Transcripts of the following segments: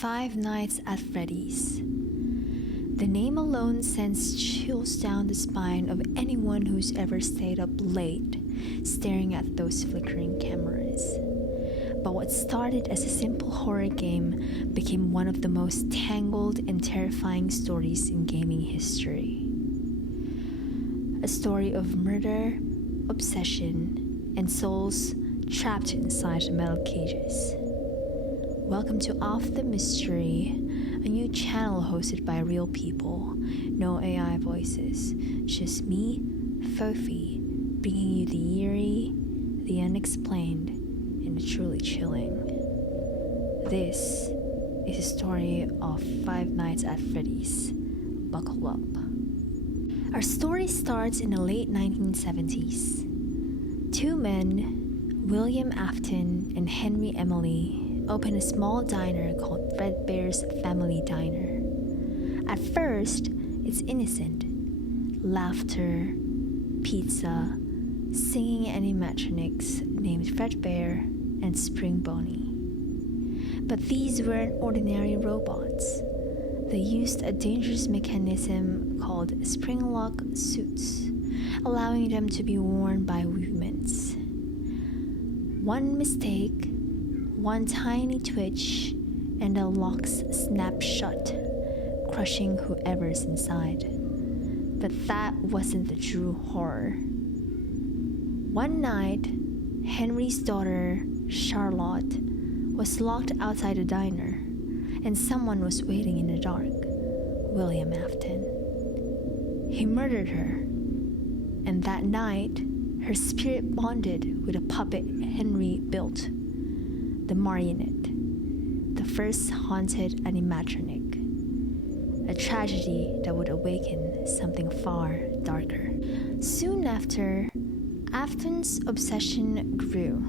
Five Nights at Freddy's. The name alone sends chills down the spine of anyone who's ever stayed up late staring at those flickering cameras. But what started as a simple horror game became one of the most tangled and terrifying stories in gaming history. A story of murder, obsession, and souls trapped inside metal cages. Welcome to Off the Mystery, a new channel hosted by real people, no AI voices, just me, Fofi, bringing you the eerie, the unexplained, and the truly chilling. This is a story of Five Nights at Freddy's. Buckle up. Our story starts in the late 1970s. Two men, William Afton and Henry Emily, opened a small diner called Fredbear's Family Diner. At first, it's innocent. Laughter, pizza, singing animatronics named Fredbear and Spring Bonnie. But these weren't ordinary robots. They used a dangerous mechanism called spring lock suits, allowing them to be worn by humans. One mistake, one tiny twitch, and the locks snap shut, crushing whoever's inside. But that wasn't the true horror. One night, Henry's daughter, Charlotte, was locked outside the diner, and someone was waiting in the dark, William Afton. He murdered her, and that night, her spirit bonded with a puppet Henry built, the Marionette, the first haunted animatronic. A tragedy that would awaken something far darker. Soon after, Afton's obsession grew.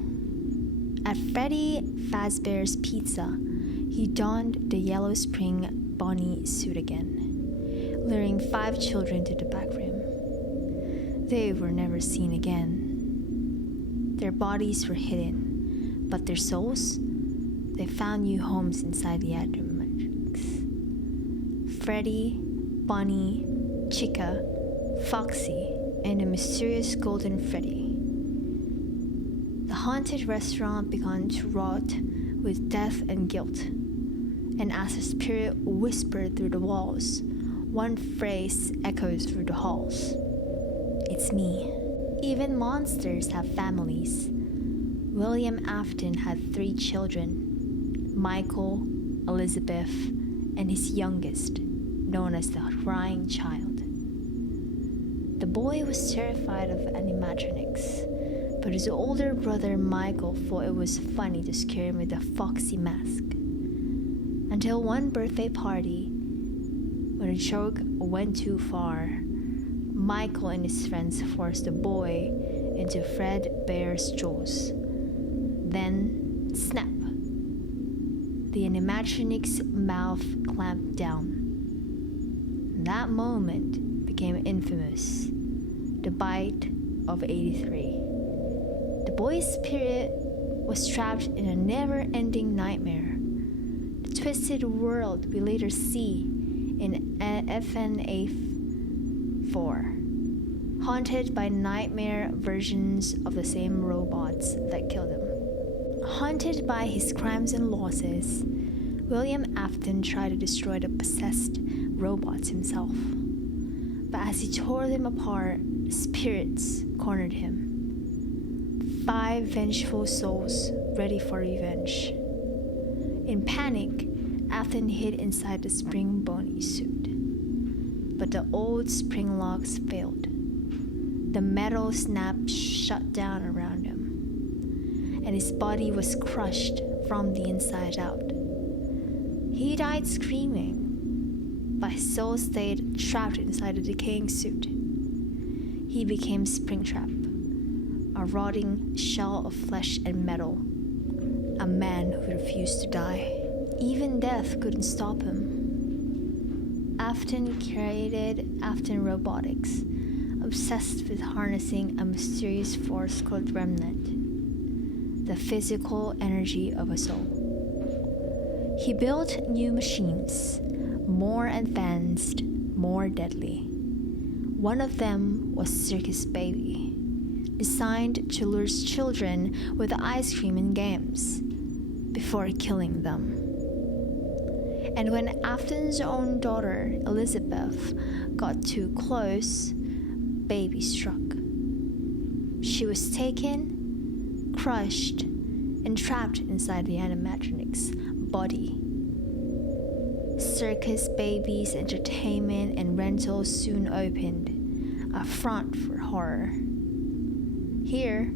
At Freddy Fazbear's Pizza, he donned the yellow spring Bonnie suit again, luring 5 children to the back room. They were never seen again. Their bodies were hidden, but their souls, they found new homes inside the animatronics. Freddy, Bonnie, Chica, Foxy, and the mysterious Golden Freddy. The haunted restaurant began to rot with death and guilt, and as the spirit whispered through the walls, one phrase echoed through the halls. It's me. Even monsters have families. William Afton had 3 children, Michael, Elizabeth, and his youngest, known as the crying child. The boy was terrified of animatronics, but his older brother Michael thought it was funny to scare him with a foxy mask. Until one birthday party, when a joke went too far, Michael and his friends forced the boy into Fredbear's jaws. Then, snap! The animatronic's mouth clamped down. That moment became infamous. The bite of 83. The boy's spirit was trapped in a never-ending nightmare. The twisted world we later see in FNAF 4. Haunted by nightmare versions of the same robots that killed him. Haunted by his crimes and losses, William Afton tried to destroy the possessed robots himself. But as he tore them apart, spirits cornered him. 5 vengeful souls ready for revenge. In panic, Afton hid inside the spring Bonnie suit. But the old spring locks failed. The metal snapped shut down around him, and his body was crushed from the inside out. He died screaming, but his soul stayed trapped inside the decaying suit. He became Springtrap, a rotting shell of flesh and metal, a man who refused to die. Even death couldn't stop him. Afton created Afton Robotics, obsessed with harnessing a mysterious force called Remnant, the physical energy of a soul. He built new machines, more advanced, more deadly. One of them was Circus Baby, designed to lure children with ice cream and games before killing them. And when Afton's own daughter, Elizabeth, got too close, Baby struck. She was taken, crushed, and trapped inside the animatronic's body. Circus Baby's entertainment and rental soon opened, a front for horror. Here,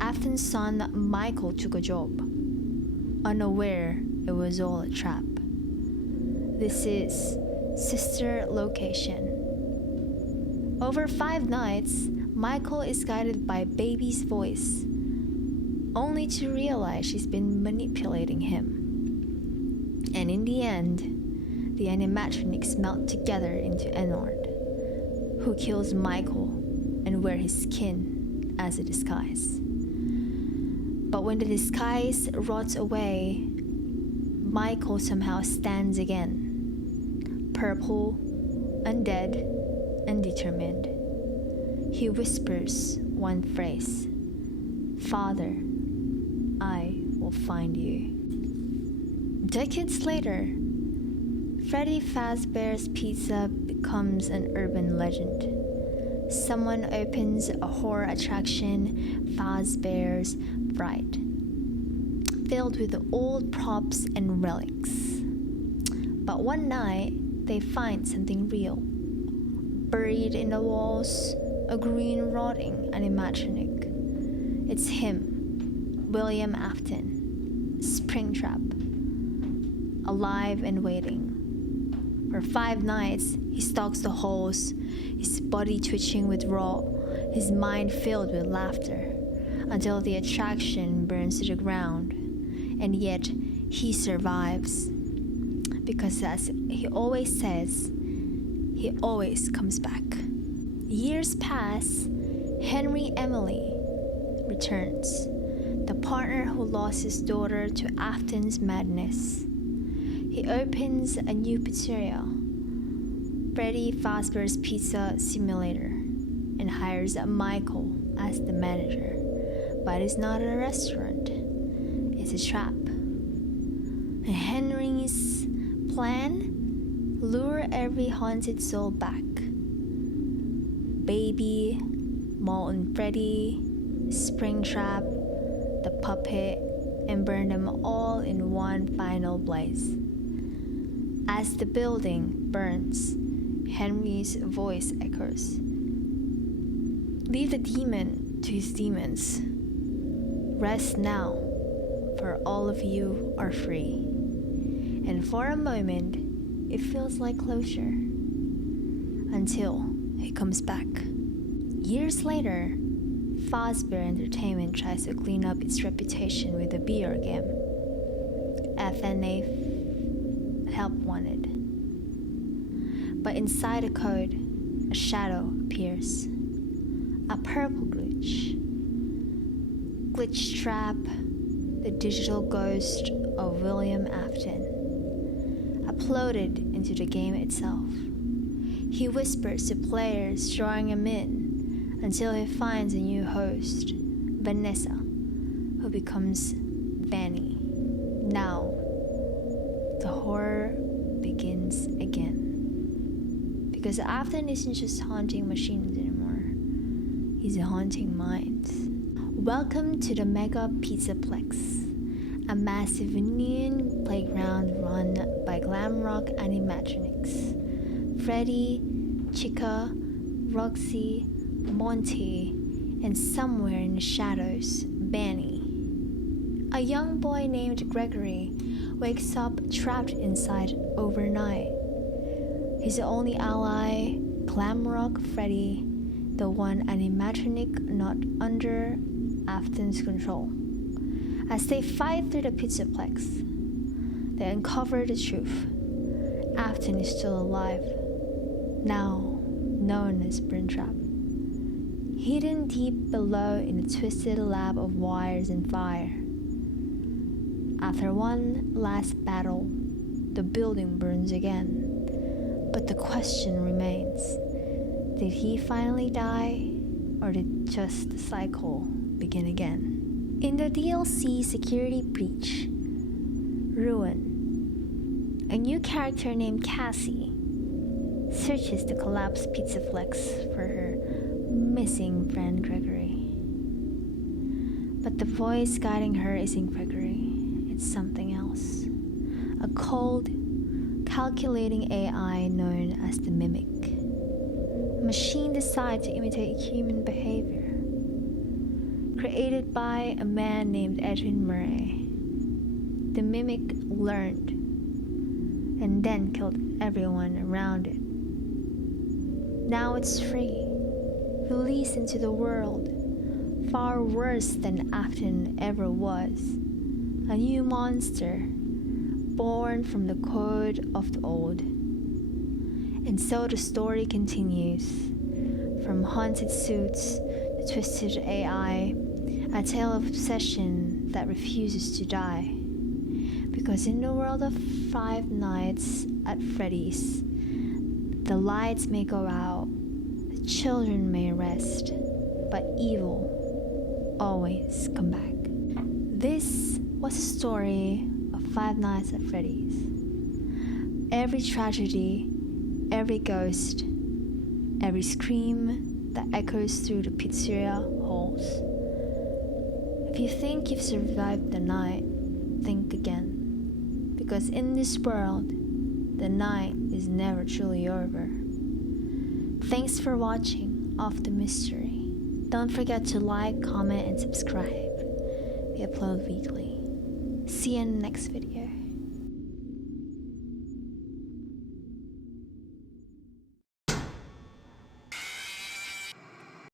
Afton's son Michael took a job, unaware it was all a trap. This is Sister Location. Over 5 nights, Michael is guided by Baby's voice, only to realize she's been manipulating him. And in the end, the animatronics melt together into Ennard, who kills Michael and wears his skin as a disguise. But when the disguise rots away, Michael somehow stands again, purple, undead, and determined. He whispers one phrase: "Father, I will find you." Decades later, Freddy Fazbear's Pizza becomes an urban legend. Someone opens a horror attraction, Fazbear's Fright, filled with old props and relics. But one night, they find something real. Buried in the walls, a green rotting animatronic. It's him, William Afton, Springtrap, alive and waiting. For 5 nights, he stalks the halls, his body twitching with rot, his mind filled with laughter, until the attraction burns to the ground. And yet, he survives. Because as he always says, he always comes back. Years pass, Henry Emily returns, the partner who lost his daughter to Afton's madness. He opens a new pizzeria, Freddy Fazbear's Pizza Simulator, and hires Michael as the manager. But it's not a restaurant, it's a trap. And Henry's plan? Lure every haunted soul back. Baby, Molten Freddy, Springtrap, the puppet, and burn them all in one final blaze. As the building burns, Henry's voice echoes. Leave the demon to his demons. Rest now, for all of you are free. And for a moment, it feels like closure. Until he comes back. Years later, Fazbear Entertainment tries to clean up its reputation with a VR game. FNAF, help wanted. But inside the code, a shadow appears. A purple glitch. Glitch Trap, the digital ghost of William Afton, uploaded into the game itself. He whispers to players, drawing him in until he finds a new host, Vanessa, who becomes Vanny. Now, the horror begins again. Because Afton isn't just haunting machines anymore, he's haunting minds. Welcome to the Mega Pizzaplex, a massive neon playground run by glam rock animatronics. Freddy, Chica, Roxy, Monty, and somewhere in the shadows, Benny. A young boy named Gregory wakes up trapped inside overnight. His only ally, glam rock Freddy, the one animatronic not under Afton's control. As they fight through the Pizzaplex, they uncover the truth. Afton is still alive, now known as Springtrap. Hidden deep below in a twisted lab of wires and fire. After one last battle, the building burns again. But the question remains, did he finally die, or did just the cycle begin again? In the DLC Security Breach, Ruin, a new character named Cassie searches the collapsed Pizza Flex for her missing friend Gregory. But the voice guiding her isn't Gregory, it's something else. A cold, calculating AI known as the Mimic. A machine designed to imitate human behavior. Created by a man named Edwin Murray. The Mimic learned and then killed everyone around it. Now it's free, released into the world, far worse than Afton ever was. A new monster, born from the code of the old. And so the story continues, from haunted suits to twisted AI, a tale of obsession that refuses to die. Because in the world of Five Nights at Freddy's, the lights may go out, the children may rest, but evil always come back. This was a story of Five Nights at Freddy's. Every tragedy, every ghost, every scream that echoes through the pizzeria halls. If you think you've survived the night, think again. Because in this world, the night is never truly over. Thanks for watching Off the Mystery. Don't forget to like, comment, and subscribe. We upload weekly. See you in the next video.